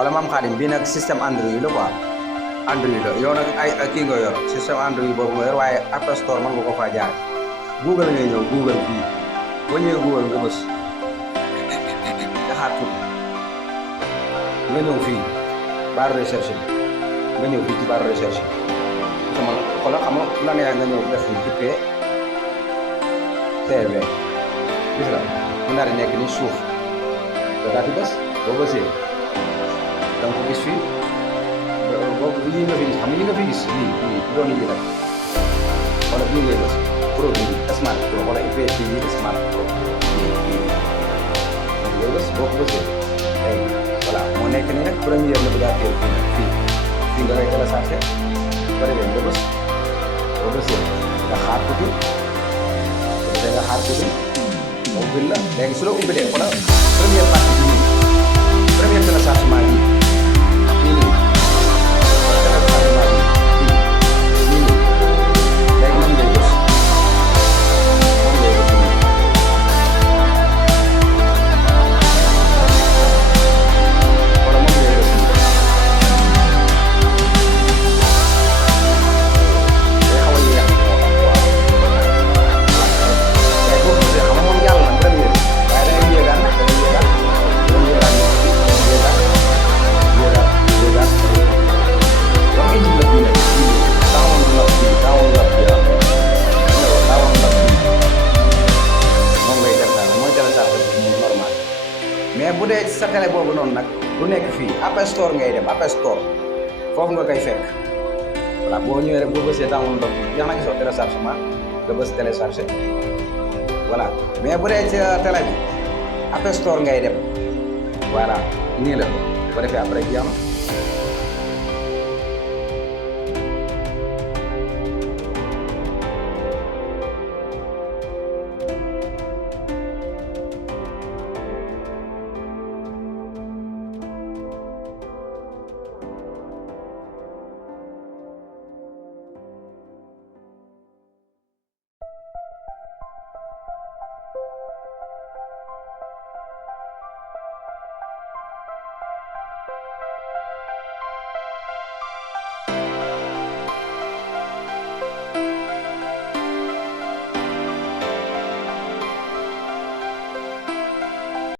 xoolal maam Xaadim bii nag système Android la quoi Android la yow nag ay kii nga yor système Android boobu nga yor waaye Apple Store mën nga ko faa jaar Google ngay ñëw Google fii boo ñëwee Google nga bës nga xaar tuuti nga ñëw fii barre recherche bi nga ñëw fii ci barre recherche bi sama xoolal xam nga la neex nga ñëw def fii tippee TV gis nga mu daal di nekk ni suuf nga daal di bës boo bësee donc gis fii boobu lii nga fi gis xam nga yi nga fi gis lii doon yi nag wala bii ngay bës produit smart pro wala IPT smart pro lii ngay bës boo ko bësee léegi voilà moo nekk ni nag première navigateur fii nga koy téléchargé ba defee nga bës boo bësee nga xaar tuuti nga xaar tuuti moo ubbil la léegi su la ubbilee wala première partie bi nii première téléchargement bi nii nii téléchargement bi nii nii léegi moom ngay bës nii wala moom ngay bës nii day xaw a yéex mais bu dee sa télé boobu noonu nag du nekk fii Apple Store ngay dem Apple Store foofu nga koy fekk voilà boo ñëwee rek boo bësee download bi jeex na gisoo téléchargement nga bës téléchargé voilà mais bu dee sa télé bi Apple Store ngay dem voilà nii la bu ko defee après jeex na